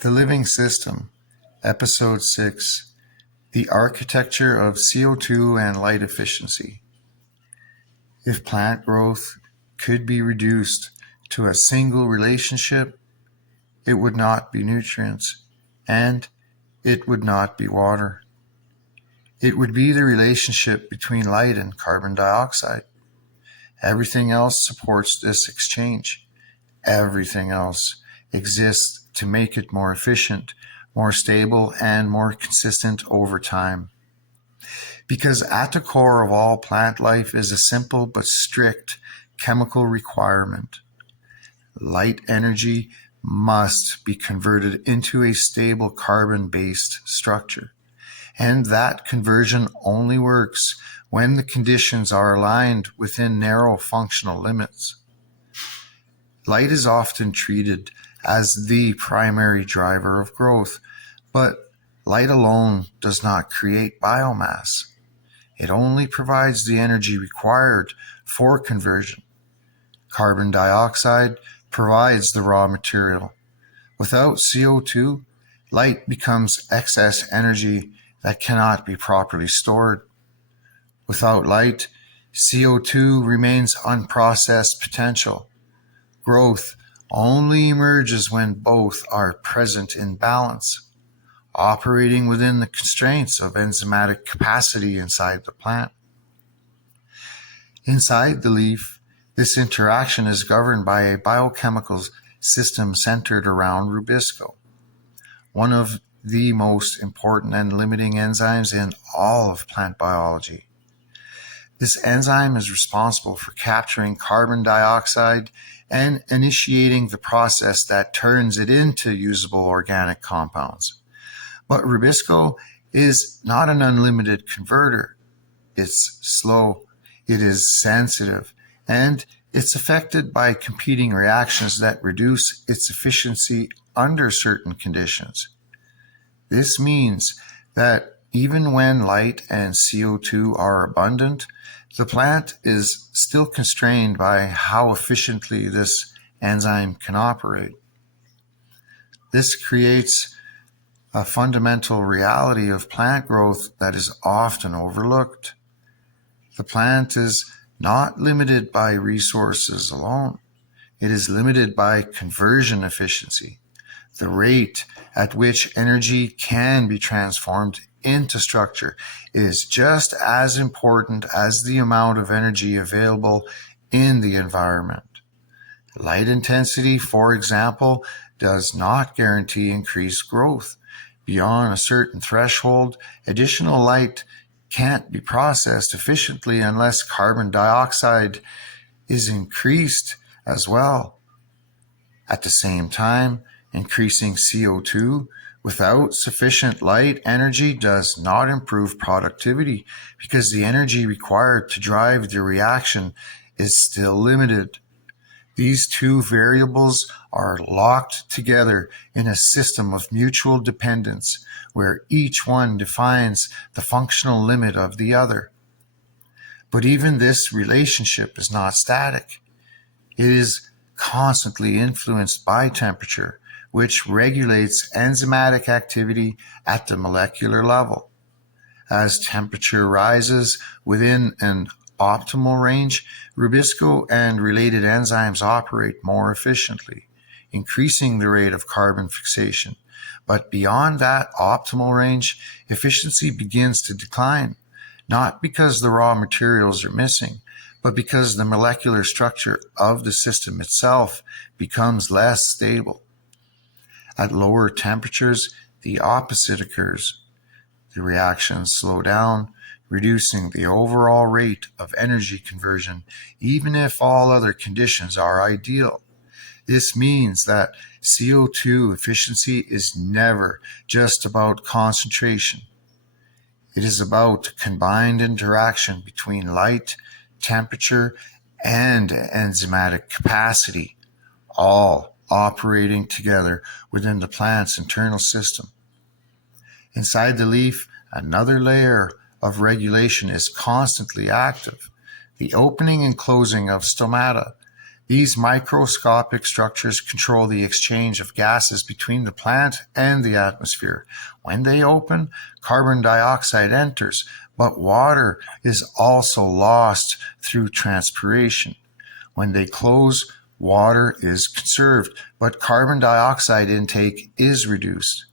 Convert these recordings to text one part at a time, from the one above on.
The Living System, Episode 6, The Architecture of CO2 and Light Efficiency. If plant growth could be reduced to a single relationship, it would not be nutrients, and it would not be water. It would be the relationship between light and carbon dioxide. Everything else supports this exchange. Everything else exists to make it more efficient, more stable, and more consistent over time. Because at the core of all plant life is a simple but strict chemical requirement. Light energy must be converted into a stable carbon-based structure. And that conversion only works when the conditions are aligned within narrow functional limits. Light is often treated as the primary driver of growth, but light alone does not create biomass. It only provides the energy required for conversion. Carbon dioxide provides the raw material. Without CO2, light becomes excess energy that cannot be properly stored. Without light, CO2 remains unprocessed potential. Growth only emerges when both are present in balance, operating within the constraints of enzymatic capacity inside the plant. Inside the leaf, this interaction is governed by a biochemical system centered around RuBisCO, one of the most important and limiting enzymes in all of plant biology. This enzyme is responsible for capturing carbon dioxide and initiating the process that turns it into usable organic compounds. But RuBisCO is not an unlimited converter. It's slow, it is sensitive, and it's affected by competing reactions that reduce its efficiency under certain conditions. This means that even when light and CO2 are abundant, the plant is still constrained by how efficiently this enzyme can operate. This creates a fundamental reality of plant growth that is often overlooked. The plant is not limited by resources alone. It is limited by conversion efficiency, the rate at which energy can be transformed into structure is just as important as the amount of energy available in the environment. Light intensity, for example, does not guarantee increased growth. Beyond a certain threshold, additional light can't be processed efficiently unless carbon dioxide is increased as well. At the same time, increasing CO2 without sufficient light energy does not improve productivity because the energy required to drive the reaction is still limited. These two variables are locked together in a system of mutual dependence where each one defines the functional limit of the other. But even this relationship is not static. It is constantly influenced by temperature, which regulates enzymatic activity at the molecular level. As temperature rises within an optimal range, RuBisCO and related enzymes operate more efficiently, increasing the rate of carbon fixation. But beyond that optimal range, efficiency begins to decline, not because the raw materials are missing, but because the molecular structure of the system itself becomes less stable. At lower temperatures, the opposite occurs. The reactions slow down, reducing the overall rate of energy conversion, even if all other conditions are ideal. This means that CO2 efficiency is never just about concentration. It is about combined interaction between light, temperature, and enzymatic capacity, all operating together within the plant's internal system. Inside the leaf, another layer of regulation is constantly active. The opening and closing of stomata. These microscopic structures control the exchange of gases between the plant and the atmosphere. When they open, carbon dioxide enters, but water is also lost through transpiration. When they close, water is conserved, but carbon dioxide intake is reduced.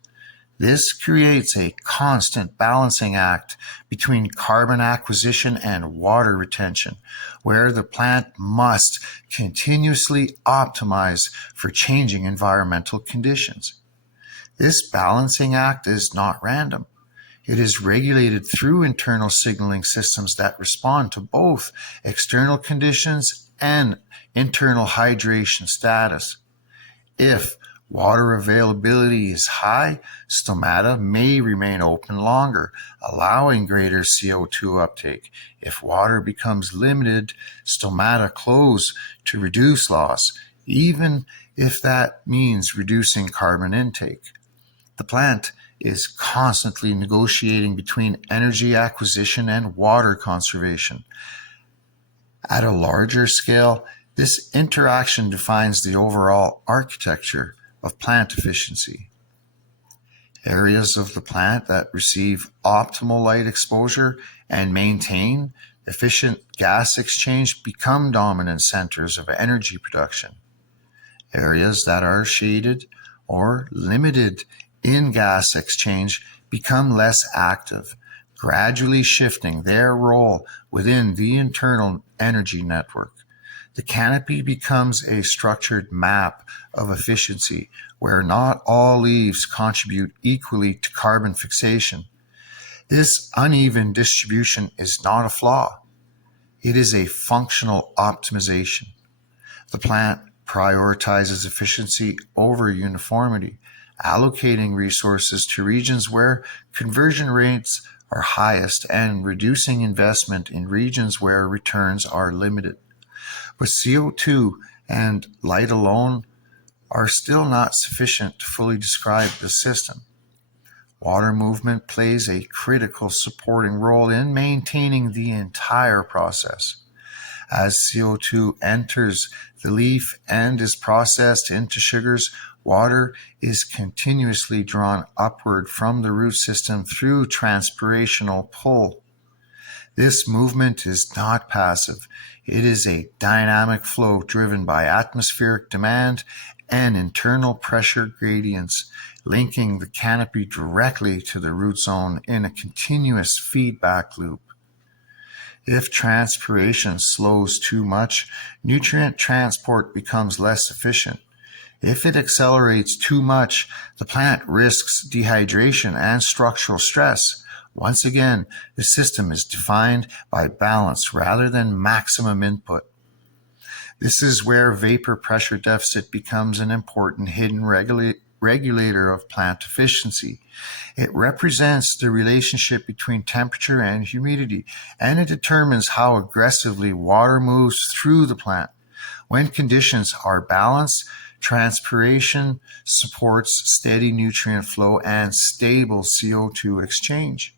This creates a constant balancing act between carbon acquisition and water retention, where the plant must continuously optimize for changing environmental conditions. This balancing act is not random. It is regulated through internal signaling systems that respond to both external conditions and internal hydration status. If water availability is high, stomata may remain open longer, allowing greater CO2 uptake. If water becomes limited, stomata close to reduce loss, even if that means reducing carbon intake. The plant is constantly negotiating between energy acquisition and water conservation. At a larger scale, this interaction defines the overall architecture of plant efficiency. Areas of the plant that receive optimal light exposure and maintain efficient gas exchange become dominant centers of energy production. Areas that are shaded or limited in gas exchange become less active, gradually shifting their role within the internal energy network. The canopy becomes a structured map of efficiency where not all leaves contribute equally to carbon fixation. This uneven distribution is not a flaw. It is a functional optimization. The plant prioritizes efficiency over uniformity, allocating resources to regions where conversion rates are highest and reducing investment in regions where returns are limited. But CO2 and light alone are still not sufficient to fully describe the system. Water movement plays a critical supporting role in maintaining the entire process. As CO2 enters the leaf and is processed into sugars, water is continuously drawn upward from the root system through transpirational pull. This movement is not passive. It is a dynamic flow driven by atmospheric demand and internal pressure gradients, linking the canopy directly to the root zone in a continuous feedback loop. If transpiration slows too much, nutrient transport becomes less efficient. If it accelerates too much, the plant risks dehydration and structural stress. Once again, the system is defined by balance rather than maximum input. This is where vapor pressure deficit becomes an important hidden regulator of plant efficiency. It represents the relationship between temperature and humidity, and it determines how aggressively water moves through the plant. When conditions are balanced, transpiration supports steady nutrient flow and stable CO2 exchange.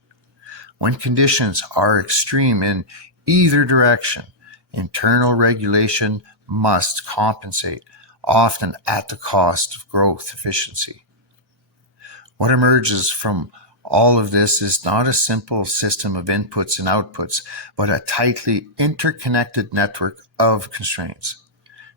When conditions are extreme in either direction, internal regulation must compensate, often at the cost of growth efficiency. What emerges from all of this is not a simple system of inputs and outputs, but a tightly interconnected network of constraints.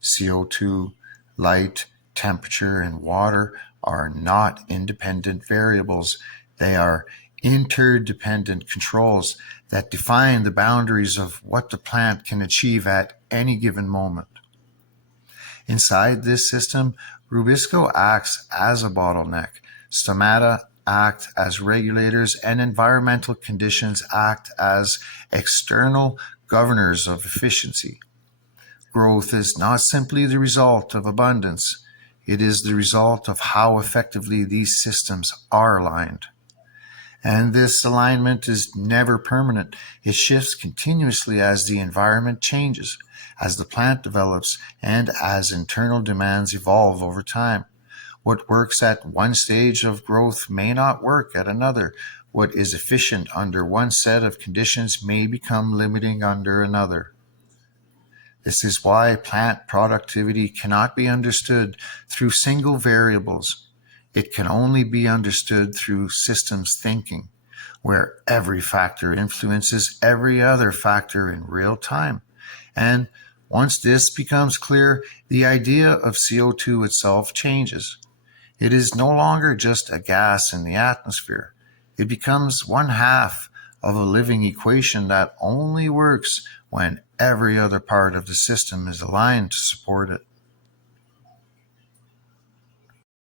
CO2, light, temperature, and water are not independent variables. They are interdependent controls that define the boundaries of what the plant can achieve at any given moment. Inside this system, RuBisCO acts as a bottleneck. Stomata act as regulators, and environmental conditions act as external governors of efficiency. Growth is not simply the result of abundance. It is the result of how effectively these systems are aligned. And this alignment is never permanent. It shifts continuously as the environment changes, as the plant develops, and as internal demands evolve over time. What works at one stage of growth may not work at another. What is efficient under one set of conditions may become limiting under another. This is why plant productivity cannot be understood through single variables. It can only be understood through systems thinking, where every factor influences every other factor in real time. And once this becomes clear, the idea of CO2 itself changes. It is no longer just a gas in the atmosphere. It becomes one half of a living equation that only works when every other part of the system is aligned to support it.